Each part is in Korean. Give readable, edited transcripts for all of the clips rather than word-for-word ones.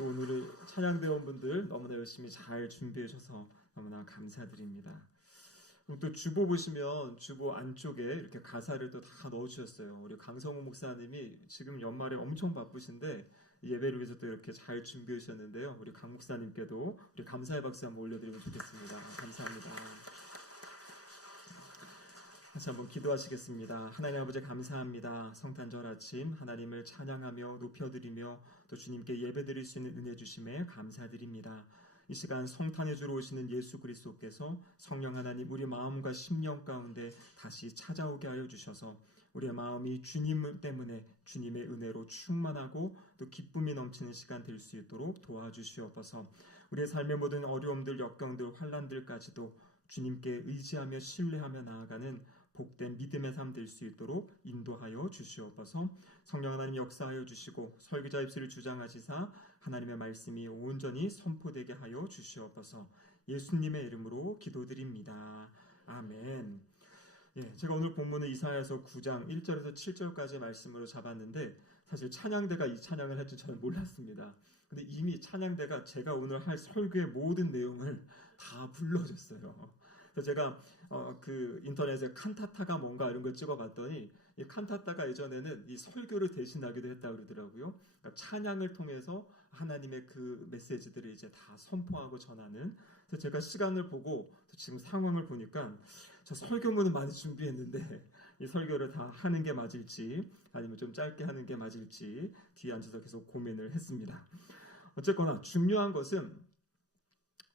또 오늘의 찬양대원분들 너무나 열심히 잘 준비해 주셔서 너무나 감사드립니다. 그리고 또 주보 보시면 주보 안쪽에 이렇게 가사를 또 다 넣어주셨어요. 우리 강성호 목사님이 지금 연말에 엄청 바쁘신데 예배를 위해서 또 이렇게 잘 준비해 주셨는데요. 우리 강 목사님께도 우리 감사의 박수 한번 올려드리면 좋겠습니다. 감사합니다. 다시 한번 기도하시겠습니다. 하나님 아버지 감사합니다. 성탄절 아침 하나님을 찬양하며 높여드리며 또 주님께 예배드릴 수 있는 은혜 주심에 감사드립니다. 이 시간 성탄의 주로 오시는 예수 그리스도께서 성령 하나님 우리 마음과 심령 가운데 다시 찾아오게 하여 주셔서 우리의 마음이 주님 때문에 주님의 은혜로 충만하고 또 기쁨이 넘치는 시간 될 수 있도록 도와주시옵소서. 우리의 삶의 모든 어려움들, 역경들, 환난들까지도 주님께 의지하며 신뢰하며 나아가는 복된 믿음의 삶 될 수 있도록 인도하여 주시옵소서. 성령 하나님 역사하여 주시고 설교자 입술을 주장하시사 하나님의 말씀이 온전히 선포되게 하여 주시옵소서. 예수님의 이름으로 기도드립니다. 아멘. 제가 오늘 본문은 이사야서 9장 1절에서 7절까지 말씀으로 잡았는데 사실 찬양대가 이 찬양을 할 줄 저는 몰랐습니다. 근데 이미 찬양대가 제가 오늘 할 설교의 모든 내용을 다 불러줬어요. 그래서 제가 그 인터넷에 칸타타가 뭔가 이런 걸 찍어봤더니 이 칸타타가 예전에는 이 설교를 대신하기도 했다고 그러더라고요. 그러니까 찬양을 통해서 하나님의 그 메시지들을 이제 다 선포하고 전하는. 그래서 제가 시간을 보고 지금 상황을 보니까 저 설교문은 많이 준비했는데 이 설교를 다 하는 게 맞을지 아니면 좀 짧게 하는 게 맞을지 뒤에 앉아서 계속 고민을 했습니다. 어쨌거나 중요한 것은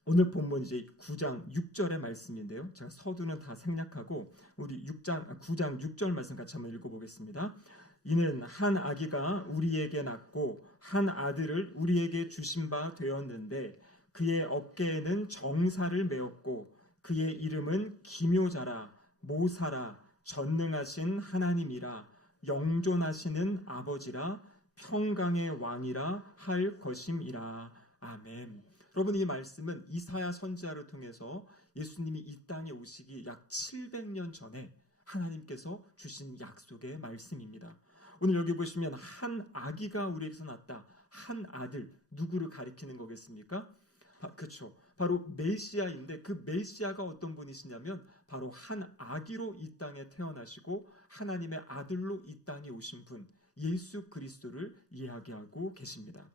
오늘 본문 이제 9장 6절의 말씀인데요. 제가 서두는 다 생략하고 우리 9장 6절 말씀 같이 한번 읽어보겠습니다. 이는 한 아기가 우리에게 낳고 한 아들을 우리에게 주신 바 되었는데 그의 어깨에는 정사를 메었고 그의 이름은 기묘자라 모사라 전능하신 하나님이라 영존하시는 아버지라 평강의 왕이라 할 것임이라. 아멘. 여러분, 이 말씀은 이사야 선지자를 통해서 예수님이 이 땅에 오시기 약 700년 전에 하나님께서 주신 약속의 말씀입니다. 오늘 여기 보시면 한 아기가 우리에게서 났다. 한 아들, 누구를 가리키는 거겠습니까? 그렇죠. 바로 메시아인데 그 메시아가 어떤 분이시냐면 바로 한 아기로 이 땅에 태어나시고 하나님의 아들로 이 땅에 오신 분, 예수 그리스도를 이야기하고 계십니다.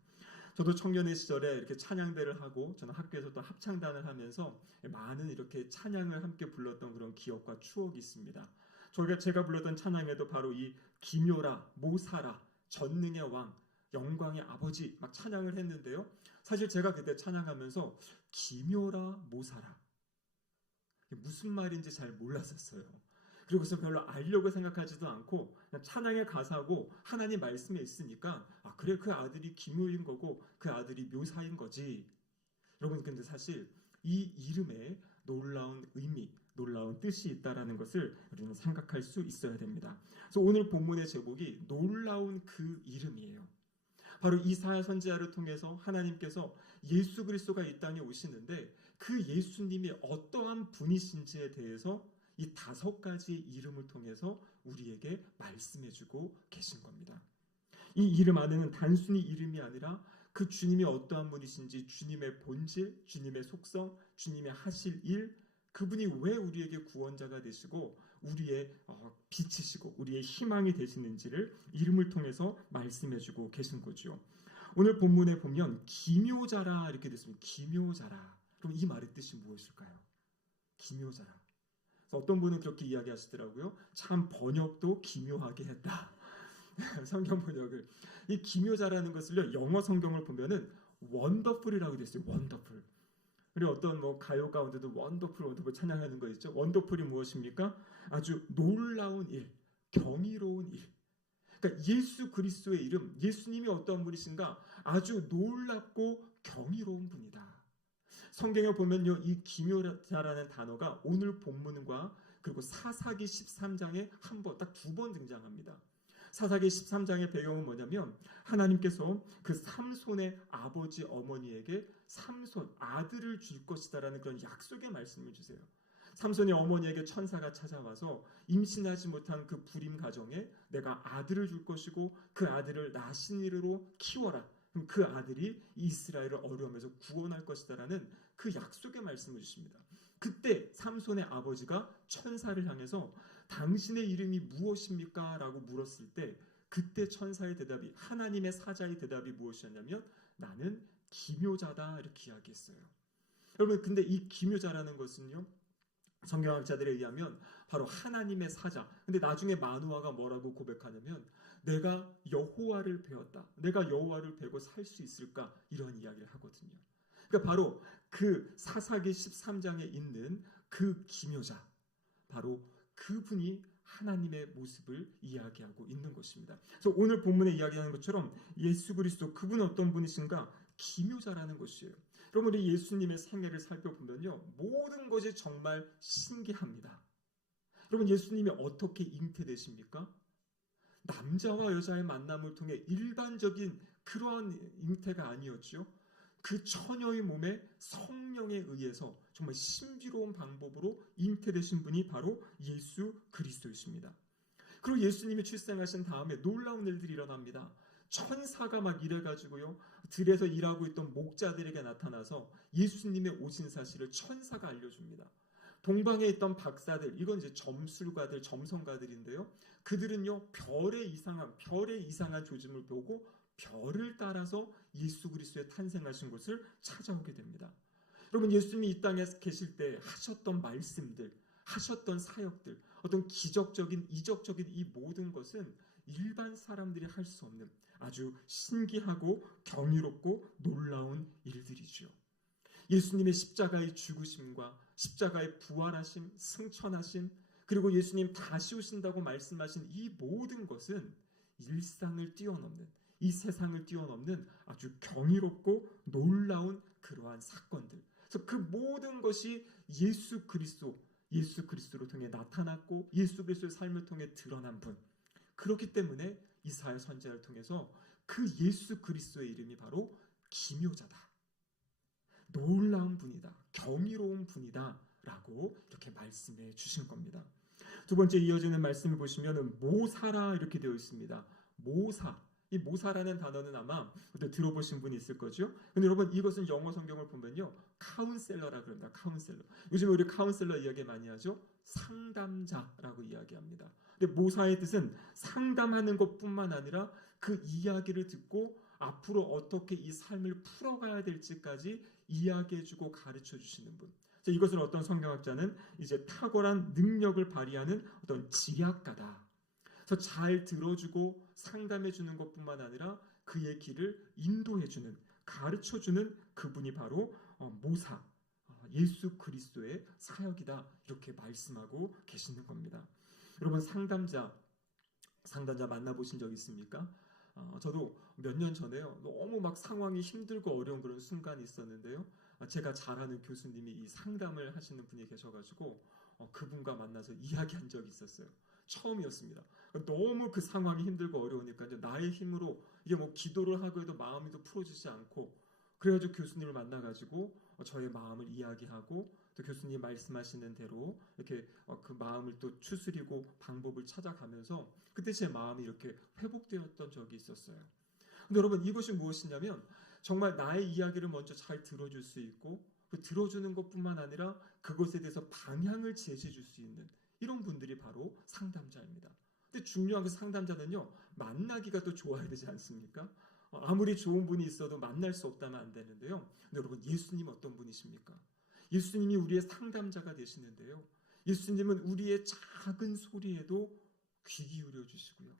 저도 청년의 시절에 이렇게 찬양대를 하고 저는 학교에서 또 합창단을 하면서 많은 이렇게 찬양을 함께 불렀던 그런 기억과 추억이 있습니다. 제가 불렀던 찬양에도 바로 이 기묘라, 모사라, 전능의 왕, 영광의 아버지 막 찬양을 했는데요. 사실 제가 그때 찬양하면서 기묘라, 모사라 무슨 말인지 잘 몰랐었어요. 그리고 그래서 별로 알려고 생각하지도 않고 그냥 찬양의 가사고 하나님 말씀에 있으니까 그래 그 아들이 기묘인 거고 그 아들이 묘사인 거지. 여러분 근데 사실 이 이름에 놀라운 의미, 놀라운 뜻이 있다라는 것을 우리는 생각할 수 있어야 됩니다. 그래서 오늘 본문의 제목이 놀라운 그 이름이에요. 바로 이사야 선지자를 통해서 하나님께서 예수 그리스도가 이 땅에 오시는데 그 예수님이 어떠한 분이신지에 대해서 이 5가지 이름을 통해서 우리에게 말씀해주고 계신 겁니다. 이 이름 안에는 단순히 이름이 아니라 그 주님이 어떠한 분이신지 주님의 본질, 주님의 속성, 주님의 하실 일, 그분이 왜 우리에게 구원자가 되시고 우리의 빛이시고 우리의 희망이 되시는지를 이름을 통해서 말씀해주고 계신 거죠. 오늘 본문에 보면 기묘자라 이렇게 됐습니다. 기묘자라. 그럼 이 말의 뜻이 무엇일까요? 기묘자라. 어떤 분은 그렇게 이야기하시더라고요. 참 번역도 기묘하게 했다. 성경 번역을. 이 기묘자라는 것을요. 영어 성경을 보면은 원더풀이라고 되어 있어요. 원더풀. 그리고 어떤 가요 가운데도 원더풀 찬양하는 거 있죠. 원더풀이 무엇입니까? 아주 놀라운 일, 경이로운 일. 그러니까 예수 그리스도의 이름, 예수님이 어떤 분이신가? 아주 놀랍고 경이로운 분이다. 성경에 보면요, 이 기묘자라는 단어가 오늘 본문과 그리고 사사기 13장에 딱 2번 등장합니다. 사사기 13장의 배경은 뭐냐면 하나님께서 그 삼손의 아버지 어머니에게 삼손 아들을 줄 것이다라는 그런 약속의 말씀을 주세요. 삼손의 어머니에게 천사가 찾아와서 임신하지 못한 그 불임 가정에 내가 아들을 줄 것이고 그 아들을 나신이로 키워라. 그럼 그 아들이 이스라엘을 어려움에서 구원할 것이다라는 그 약속의 말씀을 주십니다. 그때 삼손의 아버지가 천사를 향해서 당신의 이름이 무엇입니까? 라고 물었을 때 그때 천사의 대답이, 하나님의 사자의 대답이 무엇이었냐면 나는 기묘자다 이렇게 이야기했어요. 여러분, 근데 이 기묘자라는 것은요, 성경학자들에 의하면 바로 하나님의 사자. 근데 나중에 마누아가 뭐라고 고백하냐면 내가 여호와를 배웠다. 내가 여호와를 배고 살 수 있을까? 이런 이야기를 하거든요. 그러니까 바로 그 사사기 13장에 있는 그 기묘자, 바로 그분이 하나님의 모습을 이야기하고 있는 것입니다. 그래서 오늘 본문에 이야기하는 것처럼 예수 그리스도, 그분은 어떤 분이신가? 기묘자라는 것이에요. 여러분, 우리 예수님의 생애를 살펴보면요, 모든 것이 정말 신기합니다. 여러분, 예수님이 어떻게 잉태되십니까? 남자와 여자의 만남을 통해 일반적인 그러한 잉태가 아니었죠. 그 처녀의 몸에 성령에 의해서 정말 신비로운 방법으로 잉태되신 분이 바로 예수 그리스도이십니다. 그리고 예수님이 출생하신 다음에 놀라운 일들이 일어납니다. 천사가 막 이래가지고요, 들에서 일하고 있던 목자들에게 나타나서 예수님의 오신 사실을 천사가 알려줍니다. 동방에 있던 박사들, 이건 이제 점술가들, 점성가들인데요, 그들은요 별의 이상한 조짐을 보고 별을 따라서 예수 그리스도의 탄생하신 것을 찾아오게 됩니다. 여러분, 예수님이 이 땅에 계실 때 하셨던 말씀들, 하셨던 사역들, 어떤 기적적인, 이적적인 이 모든 것은 일반 사람들이 할 수 없는 아주 신기하고 경이롭고 놀라운 일들이죠. 예수님의 십자가의 죽으심과 십자가의 부활하심, 승천하심, 그리고 예수님 다시 오신다고 말씀하신 이 모든 것은 일상을 뛰어넘는, 이 세상을 뛰어넘는 아주 경이롭고 놀라운 그러한 사건들. 그래서 그 모든 것이 예수 그리스도로 통해 나타났고 예수 그리스도의 삶을 통해 드러난 분. 그렇기 때문에 이사야 선지자를 통해서 그 예수 그리스도의 이름이 바로 기묘자다, 놀라운 분이다, 경이로운 분이다 라고 이렇게 말씀해 주신 겁니다. 두 번째 이어지는 말씀을 보시면 모사라 이렇게 되어 있습니다. 모사. 이 모사라는 단어는 아마 들어보신 분이 있을 거죠. 근데 여러분, 이것은 영어 성경을 보면요, 카운셀러라 그럽니다. 카운셀러. 요즘 우리 카운셀러 이야기 많이 하죠. 상담자라고 이야기합니다. 근데 모사의 뜻은 상담하는 것뿐만 아니라 그 이야기를 듣고 앞으로 어떻게 이 삶을 풀어가야 될지까지 이야기해주고 가르쳐 주시는 분. 이것을 어떤 성경학자는 이제 탁월한 능력을 발휘하는 어떤 지략가다. 그래서 잘 들어주고 상담해주는 것뿐만 아니라 그의 길을 인도해주는, 가르쳐주는 그분이 바로 모사, 예수 그리스도의 사역이다 이렇게 말씀하고 계시는 겁니다. 여러분, 상담자 만나보신 적 있습니까? 저도 몇 년 전에요, 너무 막 상황이 힘들고 어려운 그런 순간이 있었는데요, 제가 잘 아는 교수님이 이 상담을 하시는 분이 계셔가지고 그분과 만나서 이야기한 적이 있었어요. 처음이었습니다. 너무 그 상황이 힘들고 어려우니까 이제 나의 힘으로 이게 뭐 기도를 하고 해도 마음이 또 풀어지지 않고, 그래가지고 교수님을 만나가지고 저의 마음을 이야기하고 또 교수님 말씀하시는 대로 이렇게 그 마음을 또 추스리고 방법을 찾아가면서 그때 제 마음이 이렇게 회복되었던 적이 있었어요. 근데 여러분, 이것이 무엇이냐면 정말 나의 이야기를 먼저 잘 들어줄 수 있고, 그 들어주는 것뿐만 아니라 그것에 대해서 방향을 제시해 줄 수 있는 이런 분들이 바로 상담자입니다. 근데 중요한 그 상담자는요, 만나기가 또 좋아야 되지 않습니까? 아무리 좋은 분이 있어도 만날 수 없다면 안 되는데요. 근데 여러분, 예수님 어떤 분이십니까? 예수님이 우리의 상담자가 되시는데요, 예수님은 우리의 작은 소리에도 귀 기울여 주시고요,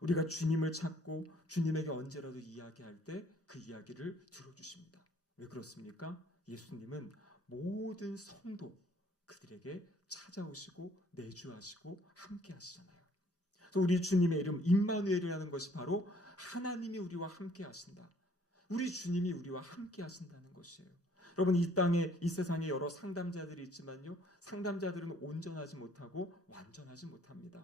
우리가 주님을 찾고 주님에게 언제라도 이야기할 때 그 이야기를 들어주십니다. 왜 그렇습니까? 예수님은 모든 성도 그들에게 찾아오시고 내주하시고 함께 하시잖아요. 그래서 우리 주님의 이름 임마누엘이라는 것이 바로 하나님이 우리와 함께 하신다, 우리 주님이 우리와 함께 하신다는 것이에요. 여러분, 이 땅에, 이 세상에 여러 상담자들이 있지만요, 상담자들은 온전하지 못하고 완전하지 못합니다.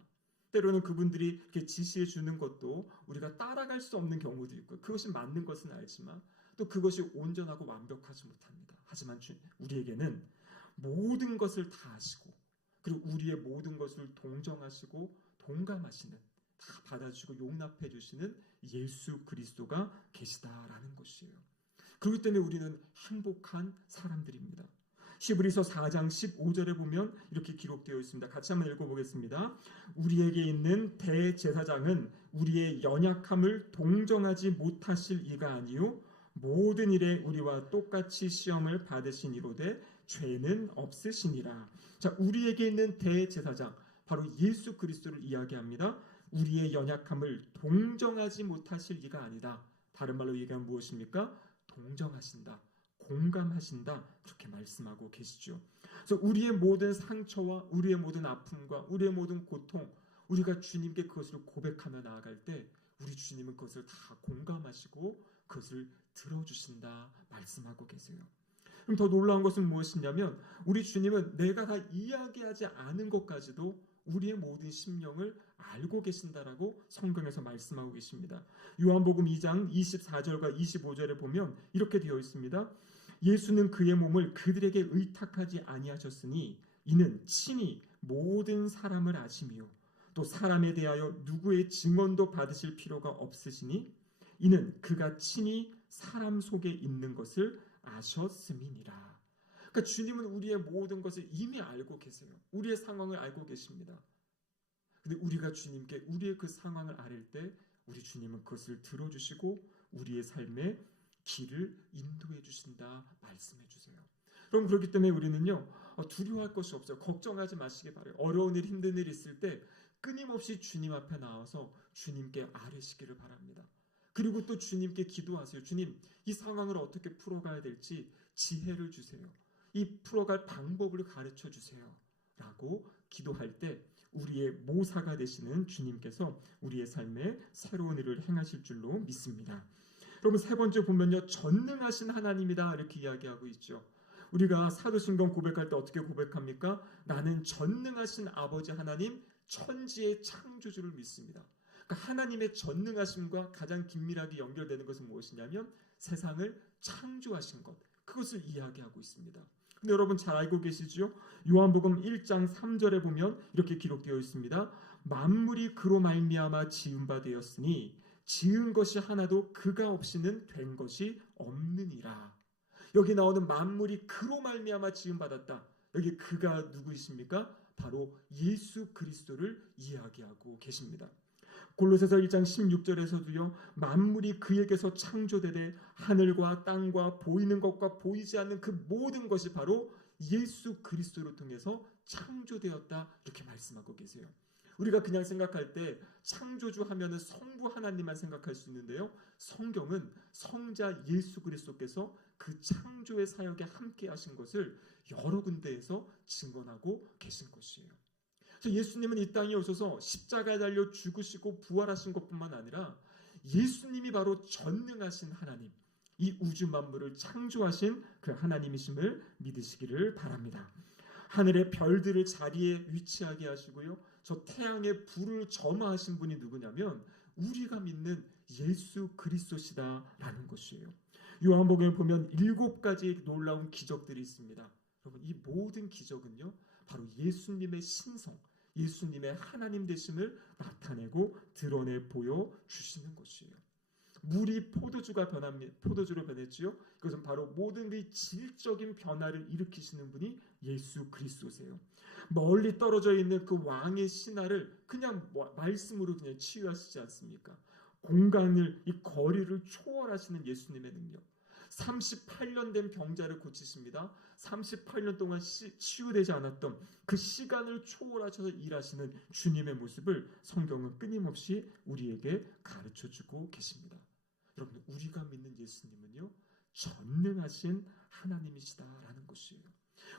때로는 그분들이 이렇게 지시해 주는 것도 우리가 따라갈 수 없는 경우도 있고, 그것이 맞는 것은 알지만 또 그것이 온전하고 완벽하지 못합니다. 하지만 우리에게는 모든 것을 다 아시고, 그리고 우리의 모든 것을 동정하시고 동감하시는 다 받아주고 용납해 주시는 예수 그리스도가 계시다라는 것이에요. 그렇기 때문에 우리는 행복한 사람들입니다. 히브리서 4장 15절에 보면 이렇게 기록되어 있습니다. 같이 한번 읽어보겠습니다. 우리에게 있는 대제사장은 우리의 연약함을 동정하지 못하실 이가 아니요 모든 일에 우리와 똑같이 시험을 받으신 이로되 죄는 없으시니라. 자, 우리에게 있는 대제사장 바로 예수 그리스도를 이야기합니다. 우리의 연약함을 동정하지 못하실 이가 아니다. 다른 말로 얘기하면 무엇입니까? 동정하신다, 공감하신다, 그렇게 말씀하고 계시죠. 그래서 우리의 모든 상처와 우리의 모든 아픔과 우리의 모든 고통, 우리가 주님께 그것을 고백하며 나아갈 때 우리 주님은 그것을 다 공감하시고 그것을 들어주신다 말씀하고 계세요. 그럼 더 놀라운 것은 무엇이냐면 우리 주님은 내가 다 이야기하지 않은 것까지도 우리의 모든 심령을 알고 계신다라고 성경에서 말씀하고 계십니다. 요한복음 2장 24절과 25절에 보면 이렇게 되어 있습니다. 예수는 그의 몸을 그들에게 의탁하지 아니하셨으니 이는 친히 모든 사람을 아시며 또 사람에 대하여 누구의 증언도 받으실 필요가 없으시니 이는 그가 친히 사람 속에 있는 것을 아셨음이니라. 그러니까 주님은 우리의 모든 것을 이미 알고 계세요. 우리의 상황을 알고 계십니다. 근데 우리가 주님께 우리의 그 상황을 아릴 때 우리 주님은 그것을 들어주시고 우리의 삶에 길을 인도해 주신다 말씀해 주세요. 그럼 그렇기 때문에 우리는요 두려워할 것이 없어요. 걱정하지 마시기 바라요. 어려운 일 힘든 일 있을 때 끊임없이 주님 앞에 나와서 주님께 아뢰시기를 바랍니다. 그리고 또 주님께 기도하세요. 주님, 이 상황을 어떻게 풀어가야 될지 지혜를 주세요. 이 풀어갈 방법을 가르쳐 주세요. 라고 기도할 때 우리의 모사가 되시는 주님께서 우리의 삶에 새로운 일을 행하실 줄로 믿습니다. 여러분 세 번째 보면요. 전능하신 하나님이다 이렇게 이야기하고 있죠. 우리가 사도신경 고백할 때 어떻게 고백합니까? 나는 전능하신 아버지 하나님 천지의 창조주를 믿습니다. 그러니까 하나님의 전능하심과 가장 긴밀하게 연결되는 것은 무엇이냐면 세상을 창조하신 것, 그것을 이야기하고 있습니다. 근데 여러분 잘 알고 계시죠? 요한복음 1장 3절에 보면 이렇게 기록되어 있습니다. 만물이 그로 말미암아 지은 바 되었으니 지은 것이 하나도 그가 없이는 된 것이 없느니라. 여기 나오는 만물이 그로 말미암아 지은 받았다. 여기 그가 누구이십니까? 바로 예수 그리스도를 이야기하고 계십니다. 골로새서 1장 16절에서도요. 만물이 그에게서 창조되되 하늘과 땅과 보이는 것과 보이지 않는 그 모든 것이 바로 예수 그리스도를 통해서 창조되었다 이렇게 말씀하고 계세요. 우리가 그냥 생각할 때 창조주 하면은 성부 하나님만 생각할 수 있는데요. 성경은 성자 예수 그리스도께서 그 창조의 사역에 함께 하신 것을 여러 군데에서 증언하고 계신 것이에요. 그래서 예수님은 이 땅에 오셔서 십자가에 달려 죽으시고 부활하신 것뿐만 아니라 예수님이 바로 전능하신 하나님, 이 우주 만물을 창조하신 그 하나님이심을 믿으시기를 바랍니다. 하늘의 별들을 자리에 위치하게 하시고요. 저 태양의 불을 점화하신 분이 누구냐면 우리가 믿는 예수 그리스도시다라는 것이에요. 요한복음을 보면 7가지 놀라운 기적들이 있습니다. 여러분 이 모든 기적은요. 바로 예수님의 신성, 예수님의 하나님 되심을 나타내고 드러내 보여주시는 것이에요. 물이 포도주로 변했지요. 그것은 바로 모든 그 질적인 변화를 일으키시는 분이 예수 그리스도세요. 멀리 떨어져 있는 그 왕의 신하를 그냥 말씀으로 그냥 치유하시지 않습니까? 공간을, 이 거리를 초월하시는 예수님의 능력. 38년 된 병자를 고치십니다. 38년 동안 치유되지 않았던 그 시간을 초월하셔서 일하시는 주님의 모습을 성경은 끊임없이 우리에게 가르쳐주고 계십니다. 여러분 우리가 믿는 예수님은요 전능하신 하나님이시다라는 것이에요.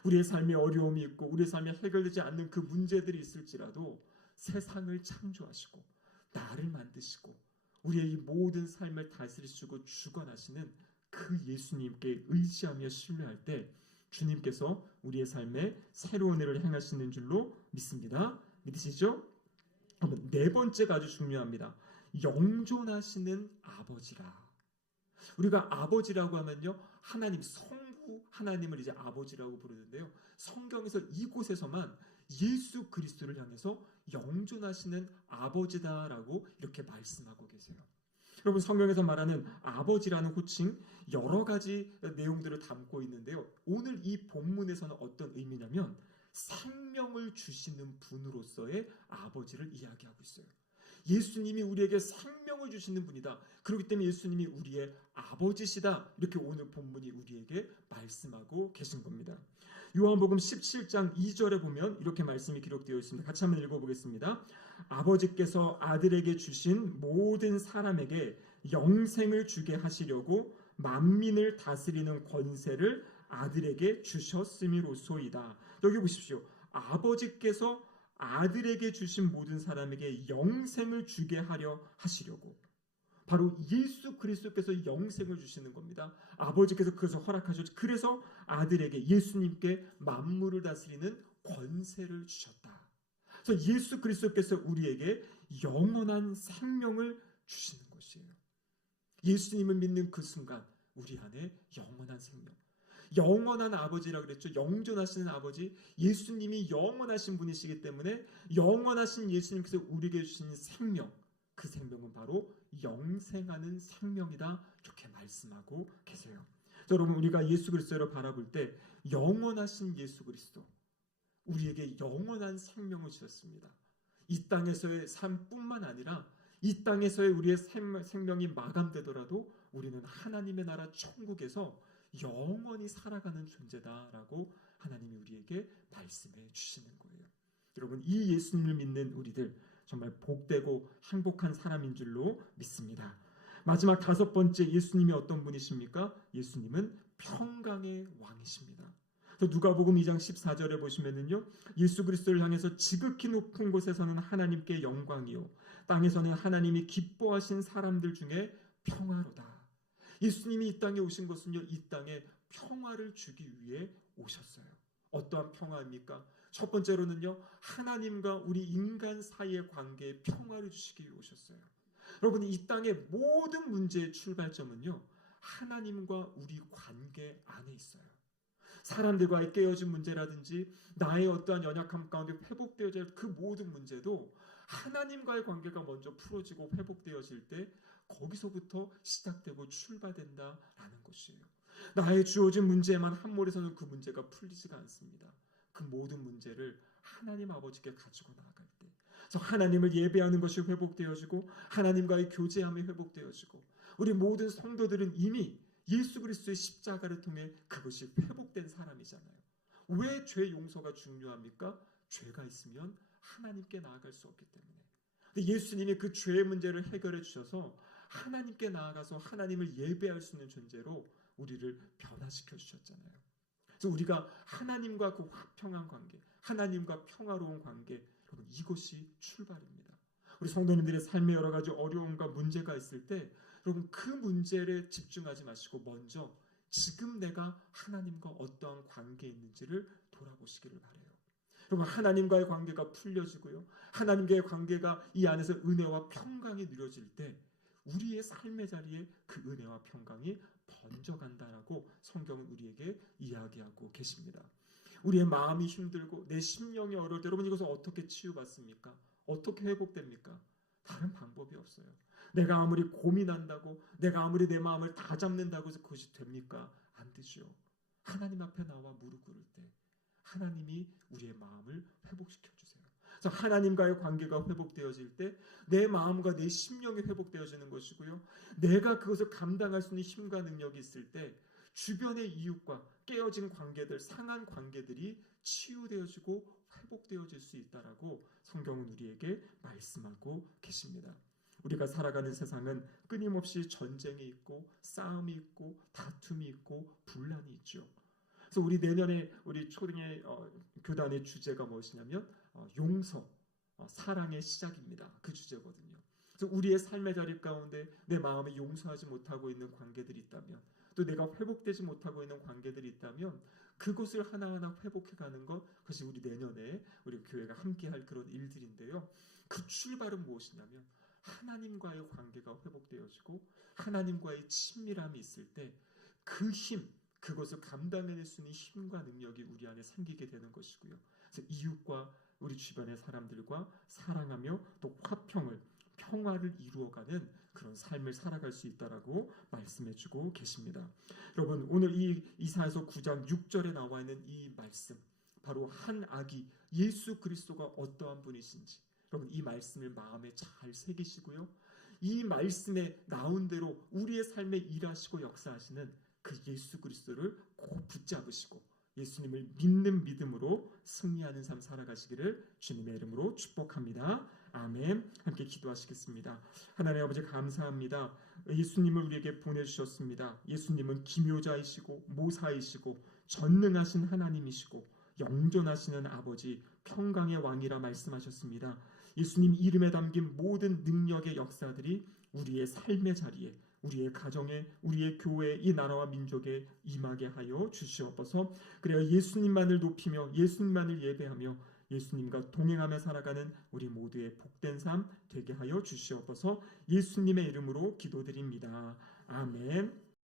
우리의 삶에 어려움이 있고 우리의 삶에 해결되지 않는 그 문제들이 있을지라도 세상을 창조하시고 나를 만드시고 우리의 이 모든 삶을 다스리시고 주관하시는 그 예수님께 의지하며 신뢰할 때 주님께서 우리의 삶에 새로운 일을 행하시는 줄로 믿습니다. 믿으시죠? 네 번째가 아주 중요합니다. 영존하시는 아버지라. 우리가 아버지라고 하면요 하나님 성부 하나님을 이제 아버지라고 부르는데요 성경에서 이곳에서만 예수 그리스도를 향해서 영존하시는 아버지다라고 이렇게 말씀하고 계세요. 여러분, 성경에서 말하는 아버지라는 호칭 여러 가지 내용들을 담고 있는데요. 오늘 이 본문에서는 어떤 의미냐면 생명을 주시는 분으로서의 아버지를 이야기하고 있어요. 예수님이 우리에게 생명을 주시는 분이다. 그렇기 때문에 예수님이 우리의 아버지시다. 이렇게 오늘 본문이 우리에게 말씀하고 계신 겁니다. 요한복음 17장 2절에 보면 이렇게 말씀이 기록되어 있습니다. 같이 한번 읽어보겠습니다. 아버지께서 아들에게 주신 모든 사람에게 영생을 주게 하시려고 만민을 다스리는 권세를 아들에게 주셨음이로소이다. 여기 보십시오. 아버지께서 아들에게 주신 모든 사람에게 영생을 주게 하려 하시려고, 바로 예수 그리스도께서 영생을 주시는 겁니다. 아버지께서 그것을 허락하셨죠. 그래서 아들에게, 예수님께 만물을 다스리는 권세를 주셨다. 그래서 예수 그리스도께서 우리에게 영원한 생명을 주시는 것이에요. 예수님을 믿는 그 순간 우리 안에 영원한 생명, 영원한 아버지라고 그랬죠. 영존하시는 아버지, 예수님이 영원하신 분이시기 때문에 영원하신 예수님께서 우리에게 주신 생명, 그 생명은 바로 영생하는 생명이다. 이렇게 말씀하고 계세요. 여러분, 우리가 예수 그리스도를 바라볼 때 영원하신 예수 그리스도, 우리에게 영원한 생명을 주셨습니다. 이 땅에서의 삶뿐만 아니라 이 땅에서의 우리의 생명이 마감되더라도 우리는 하나님의 나라 천국에서 영원히 살아가는 존재다라고 하나님이 우리에게 말씀해 주시는 거예요. 여러분, 이 예수님을 믿는 우리들 정말 복되고 행복한 사람인 줄로 믿습니다. 마지막 다섯 번째, 예수님이 어떤 분이십니까? 예수님은 평강의 왕이십니다. 누가복음 2장 14절에 보시면은요, 예수 그리스도를 향해서 지극히 높은 곳에서는 하나님께 영광이요, 땅에서는 하나님이 기뻐하신 사람들 중에 평화로다. 예수님이 이 땅에 오신 것은요, 이 땅에 평화를 주기 위해 오셨어요. 어떠한 평화입니까? 첫 번째로는요, 하나님과 우리 인간 사이의 관계에 평화를 주시기 위해 오셨어요. 여러분, 이 땅의 모든 문제의 출발점은요, 하나님과 우리 관계 안에 있어요. 사람들과의 깨어진 문제라든지 나의 어떠한 연약함 가운데 회복되어야 할 그 모든 문제도 하나님과의 관계가 먼저 풀어지고 회복되어질 때 거기서부터 시작되고 출발된다라는 것이에요. 나의 주어진 문제에만 함몰해서는 그 문제가 풀리지가 않습니다. 그 모든 문제를 하나님 아버지께 가지고 나아갈 때, 그래서 하나님을 예배하는 것이 회복되어지고 하나님과의 교제함이 회복되어지고, 우리 모든 성도들은 이미 예수 그리스도의 십자가를 통해 그것이 회복된 사람이잖아요. 왜 죄 용서가 중요합니까? 죄가 있으면 하나님께 나아갈 수 없기 때문에. 근데 예수님이 그 죄의 문제를 해결해 주셔서 하나님께 나아가서 하나님을 예배할 수 있는 존재로 우리를 변화시켜 주셨잖아요. 그래서 우리가 하나님과 그 화평한 관계, 하나님과 평화로운 관계, 여러분, 이것이 출발입니다. 우리 성도님들의 삶에 여러 가지 어려움과 문제가 있을 때 여러분, 그 문제에 집중하지 마시고 먼저 지금 내가 하나님과 어떠한 관계에 있는지를 돌아보시기를 바라요. 여러분, 하나님과의 관계가 풀려지고요, 하나님과의 관계가 이 안에서 은혜와 평강이 누려질 때 우리의 삶의 자리에 그 은혜와 평강이 번져간다라고 성경은 우리에게 이야기하고 계십니다. 우리의 마음이 힘들고 내 심령이 어려울 때 여러분, 이것을 어떻게 치유받습니까? 어떻게 회복됩니까? 다른 방법이 없어요. 내가 아무리 고민한다고, 내가 아무리 내 마음을 다 잡는다고 해서 그것이 됩니까? 안 되죠. 하나님 앞에 나와 무릎 꿇을 때 하나님이 우리의 마음을 회복시켜 주세요. 그래서 하나님과의 관계가 회복되어질 때 내 마음과 내 심령이 회복되어지는 것이고요, 내가 그것을 감당할 수 있는 힘과 능력이 있을 때 주변의 이웃과 깨어진 관계들, 상한 관계들이 치유되어지고 회복되어질 수 있다라고 성경은 우리에게 말씀하고 계십니다. 우리가 살아가는 세상은 끊임없이 전쟁이 있고 싸움이 있고 다툼이 있고 분란이 있죠. 그래서 우리 내년에 우리 초등의 교단의 주제가 무엇이냐면 용서, 사랑의 시작입니다. 그 주제거든요. 그래서 우리의 삶의 자리 가운데 내 마음에 용서하지 못하고 있는 관계들이 있다면, 또 내가 회복되지 못하고 있는 관계들이 있다면 그것을 하나하나 회복해가는 것, 그것이 우리 내년에 우리 교회가 함께할 그런 일들인데요. 그 출발은 무엇이냐면 하나님과의 관계가 회복되어지고 하나님과의 친밀함이 있을 때 그 힘, 그것을 감당해낼 수 있는 힘과 능력이 우리 안에 생기게 되는 것이고요. 그래서 이웃과 우리 주변의 사람들과 사랑하며 또 평화를 이루어가는 그런 삶을 살아갈 수 있다라고 말씀해주고 계십니다. 여러분, 오늘 이 이사야서 9장 6절에 나와 있는 이 말씀, 바로 한 아기 예수 그리스도가 어떠한 분이신지 여러분 이 말씀을 마음에 잘 새기시고요. 이 말씀에 나온 대로 우리의 삶에 일하시고 역사하시는 그 예수 그리스도를 꼭 붙잡으시고 예수님을 믿는 믿음으로 승리하는 삶 살아가시기를 주님의 이름으로 축복합니다. 아멘. 함께 기도하시겠습니다. 하나님 아버지 감사합니다. 예수님을 우리에게 보내주셨습니다. 예수님은 기묘자이시고 모사이시고 전능하신 하나님이시고 영존하시는 아버지, 평강의 왕이라 말씀하셨습니다. 예수님 이름에 담긴 모든 능력의 역사들이 우리의 삶의 자리에, 우리의 가정에, 우리의 교회에, 이 나라와 민족에 임하게 하여 주시옵소서. 그래야 예수님만을 높이며 예수님만을 예배하며 예수님과 동행하며 살아가는 우리 모두의 복된 삶 되게 하여 주시옵소서. 예수님의 이름으로 기도드립니다. 아멘.